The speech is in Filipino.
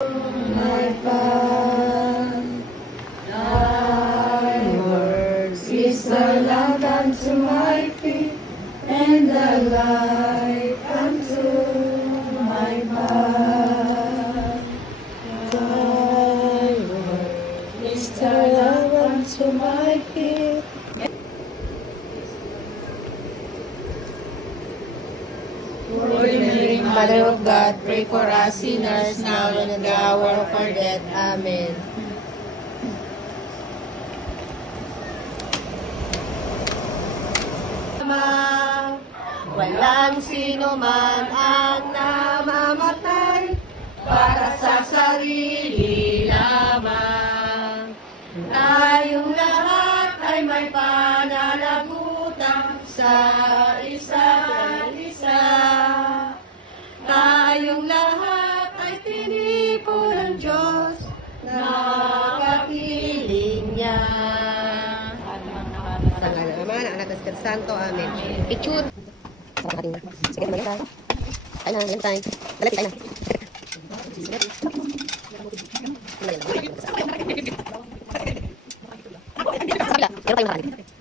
My path, thy words is the lamp unto my feet, and the light unto my path. Thy word is the lamp unto my feet. Holy Mother of God, pray for us sinners now and at the hour of our death. Amen. Walang sino man ang namamatay para sa sarili lamang. Tayong lahat ay may pananagutan sa isa't isa. Tayong lahat ay tinipon ng Diyos na kapiling niya. Sa ngala ng Ama, ng Anak, ng Espiritu Santo. Amen. Picture. Sige, tumagal tayo. Tayo na, ilan tayo. Dalapit tayo na. Sige. Sabila, meron tayong makarami.